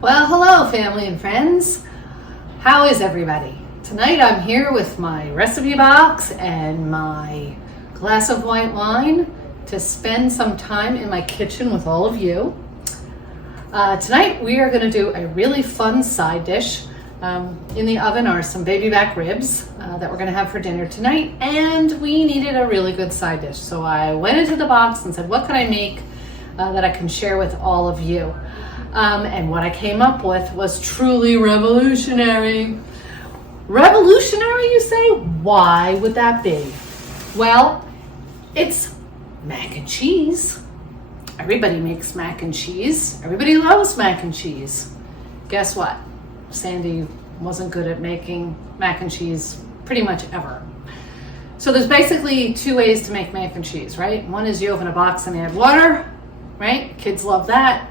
Well, hello family and friends. How is everybody? Tonight I'm here with my recipe box and my glass of white wine to spend some time in my kitchen with all of you. Tonight we are going to do a really fun side dish. In the oven are some baby back ribs that we're going to have for dinner tonight, and we needed a really good side dish. So I went into the box and said, what can I make that I can share with all of you? And what I came up with was truly revolutionary. Revolutionary, you say? Why would that be? Well, it's mac and cheese. Everybody makes mac and cheese. Everybody loves mac and cheese. Guess what? Sandy wasn't good at making mac and cheese pretty much ever. So there's basically two ways to make mac and cheese, right? One is you open a box and add water, right? Kids love that.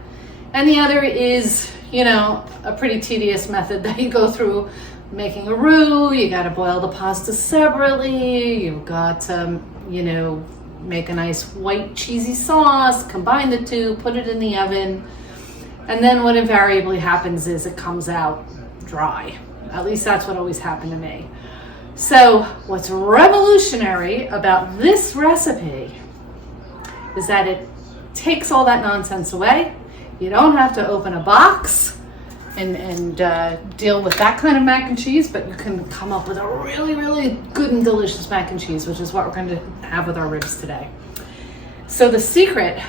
And the other is, a pretty tedious method that you go through making a roux. You got to boil the pasta separately. You've got to, make a nice white cheesy sauce, combine the two, put it in the oven. And then what invariably happens is it comes out dry. At least that's what always happened to me. So what's revolutionary about this recipe is that it takes all that nonsense away. You don't have to open a box and deal with that kind of mac and cheese, but you can come up with a really, really good and delicious mac and cheese, which is what we're going to have with our ribs today. So the secret,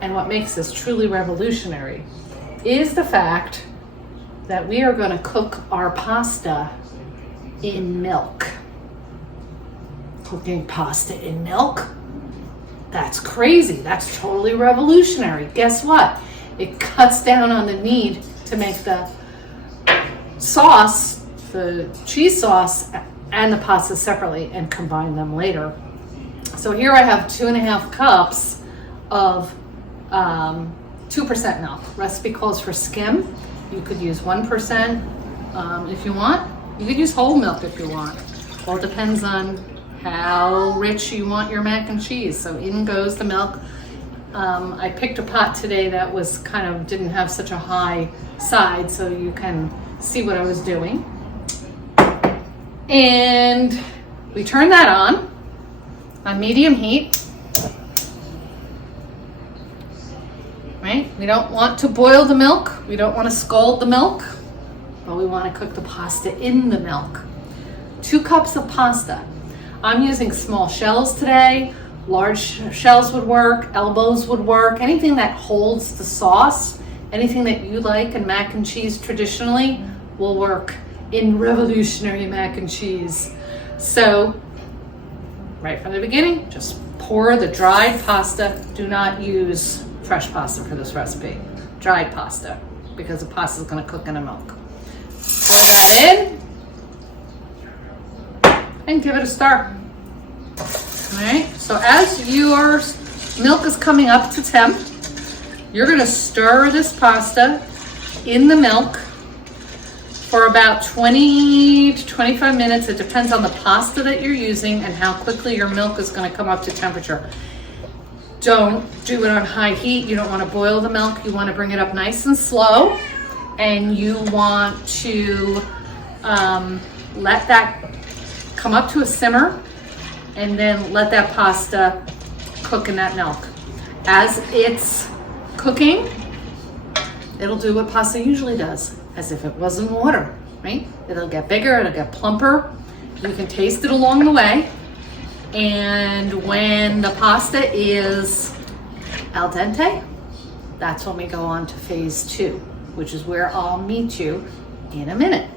and what makes this truly revolutionary, is the fact that we are going to cook our pasta in milk. Cooking pasta in milk? That's crazy. That's totally revolutionary. Guess what? It cuts down on the need to make the sauce, the cheese sauce, and the pasta separately and combine them later. So here I have 2.5 cups of 2% milk. Recipe calls for skim. You could use 1% if you want. You could use whole milk if you want. All depends on how rich you want your mac and cheese. So in goes the milk. I picked a pot today that was didn't have such a high side, so you can see what I was doing. And we turn that on medium heat. Right? We don't want to boil the milk. We don't want to scald the milk, but we want to cook the pasta in the milk. 2 cups of pasta. I'm using small shells today. Large shells would work, elbows would work, anything that holds the sauce, anything that you like in mac and cheese traditionally will work in revolutionary mac and cheese. So, right from the beginning, just pour the dried pasta. Do not use fresh pasta for this recipe. Dried pasta, because the pasta is going to cook in the milk. Pour that in and give it a stir. All right, so as your milk is coming up to temp, you're going to stir this pasta in the milk for about 20 to 25 minutes. It depends on the pasta that you're using and how quickly your milk is going to come up to temperature. Don't do it on high heat. You don't want to boil the milk. You want to bring it up nice and slow, and you want to let that come up to a simmer, and then let that pasta cook in that milk. As it's cooking, it'll do what pasta usually does, as if it was in water, right? It'll get bigger, it'll get plumper. You can taste it along the way. And when the pasta is al dente, that's when we go on to phase 2, which is where I'll meet you in a minute.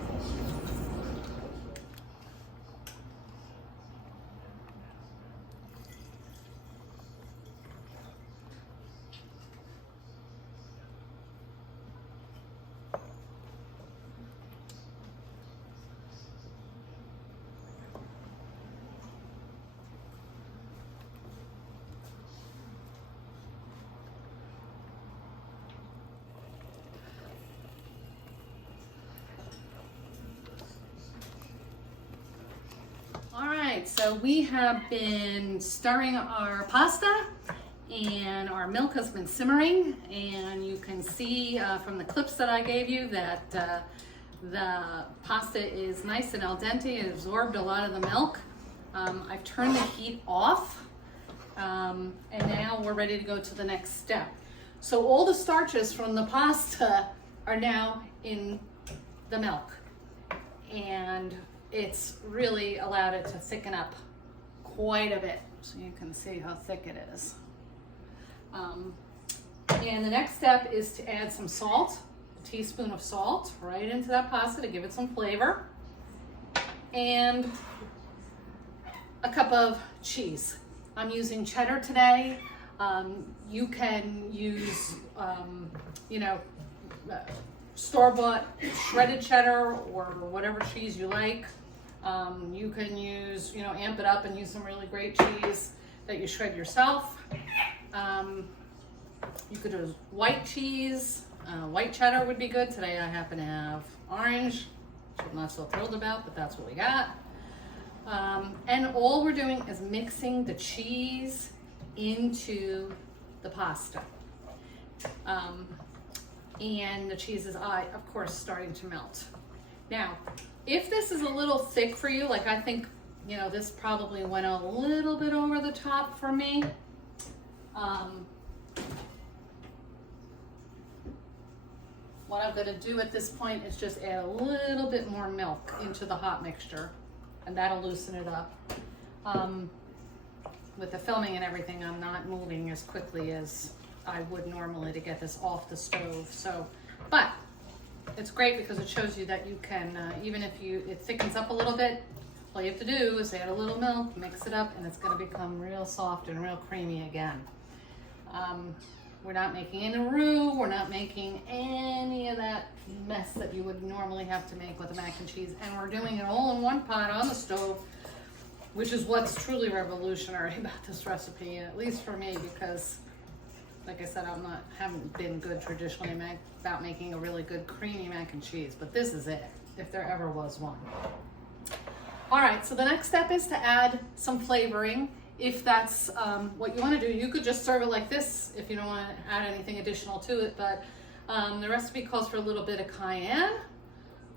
So we have been stirring our pasta and our milk has been simmering, and you can see from the clips that I gave you that the pasta is nice and al dente. It absorbed a lot of the milk. I've turned the heat off, and now we're ready to go to the next step. So all the starches from the pasta are now in the milk, and it's really allowed it to thicken up quite a bit. So you can see how thick it is. And the next step is to add some salt, a teaspoon of salt right into that pasta to give it some flavor, and a cup of cheese. I'm using cheddar today. You can use, store-bought shredded cheddar or whatever cheese you like. You can use, amp it up and use some really great cheese that you shred yourself. You could use white cheese. White cheddar would be good. Today I happen to have orange, which I'm not so thrilled about, but that's what we got. And all we're doing is mixing the cheese into the pasta. And the cheese is, of course, starting to melt. Now, if this is a little thick for you, like I think, this probably went a little bit over the top for me. What I'm going to do at this point is just add a little bit more milk into the hot mixture, and that'll loosen it up. With the filming and everything, I'm not moving as quickly as I would normally to get this off the stove. But it's great because it shows you that you can, even if it thickens up a little bit, all you have to do is add a little milk, mix it up, and it's going to become real soft and real creamy again. We're not making any roux, we're not making any of that mess that you would normally have to make with a mac and cheese, and we're doing it all in one pot on the stove, which is what's truly revolutionary about this recipe, at least for me, because like I said, haven't been good traditionally about making a really good creamy mac and cheese, but this is it, if there ever was one. All right, so the next step is to add some flavoring. If that's what you want to do, you could just serve it like this if you don't want to add anything additional to it, but the recipe calls for a little bit of cayenne,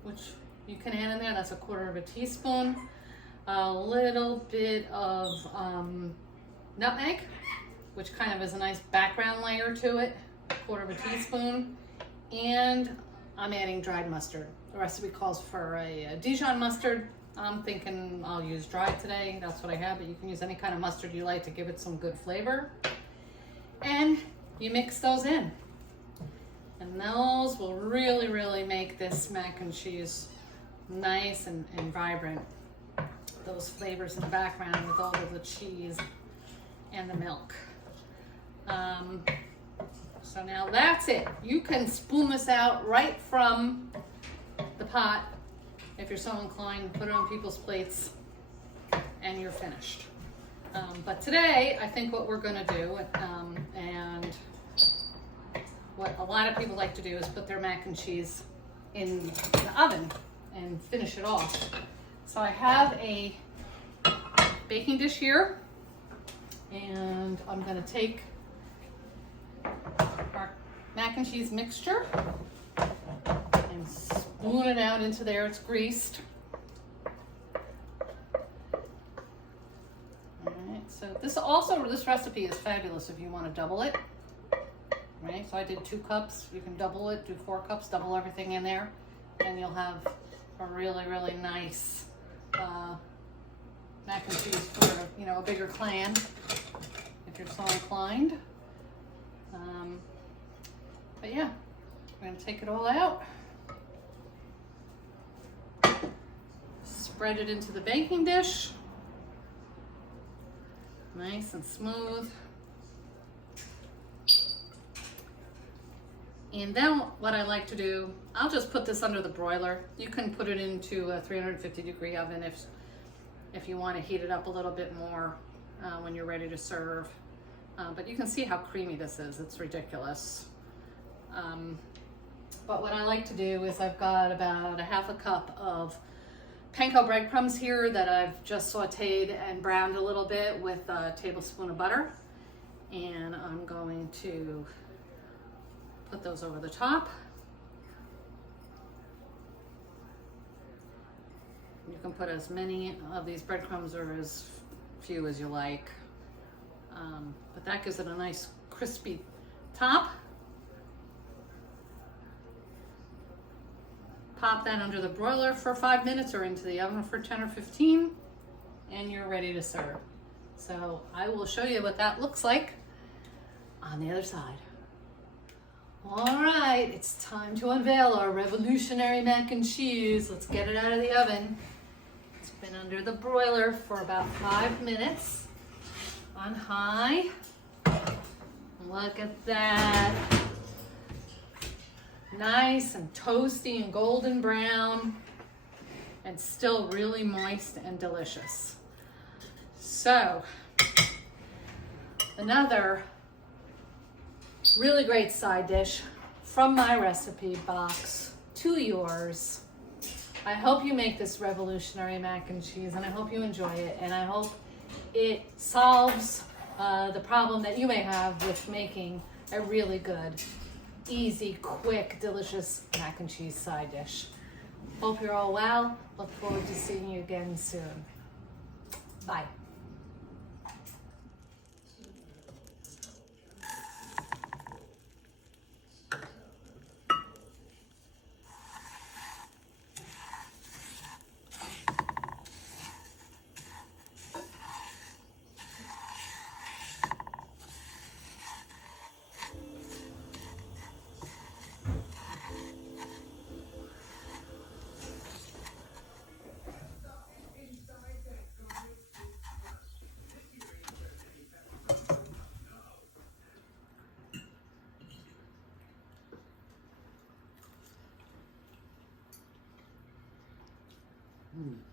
which you can add in there. That's 1/4 teaspoon. A little bit of nutmeg, which kind of is a nice background layer to it, 1/4 teaspoon. And I'm adding dried mustard. The recipe calls for a Dijon mustard. I'm thinking I'll use dry today. That's what I have, but you can use any kind of mustard you like to give it some good flavor. And you mix those in. And those will really, really make this mac and cheese nice and vibrant. Those flavors in the background with all of the cheese and the milk. So now that's it. You can spoon this out right from the pot if you're so inclined. Put it on people's plates and you're finished. But today, I think what we're gonna do, and what a lot of people like to do, is put their mac and cheese in the oven and finish it off. So I have a baking dish here, and I'm gonna take our mac and cheese mixture and spoon it out into there. It's greased. All right, so this recipe is fabulous if you want to double it. Right, so I did 2 cups. You can double it, do 4 cups, double everything in there, and you'll have a really, really nice mac and cheese for a bigger clan, if you're so inclined. But yeah, we're gonna take it all out, spread it into the baking dish, nice and smooth. And then what I like to do, I'll just put this under the broiler. You can put it into a 350-degree oven if you want to heat it up a little bit more when you're ready to serve. But you can see how creamy this is. It's ridiculous. But what I like to do is I've got about a 1/2 cup of panko breadcrumbs here that I've just sauteed and browned a little bit with a tablespoon of butter. and I'm going to put those over the top. You can put as many of these breadcrumbs or as few as you like, but that gives it a nice crispy top. Pop that under the broiler for 5 minutes or into the oven for 10 or 15, and you're ready to serve. So I will show you what that looks like on the other side. All right, it's time to unveil our revolutionary mac and cheese. Let's get it out of the oven. It's been under the broiler for about 5 minutes on high. Look at that. Nice and toasty and golden brown and still really moist and delicious. So, another really great side dish from my recipe box to yours. I hope you make this revolutionary mac and cheese, and I hope you enjoy it, and I hope it solves the problem that you may have with making a really good, easy, quick, delicious mac and cheese side dish. Hope you're all well. Look forward to seeing you again soon. Bye. Mm.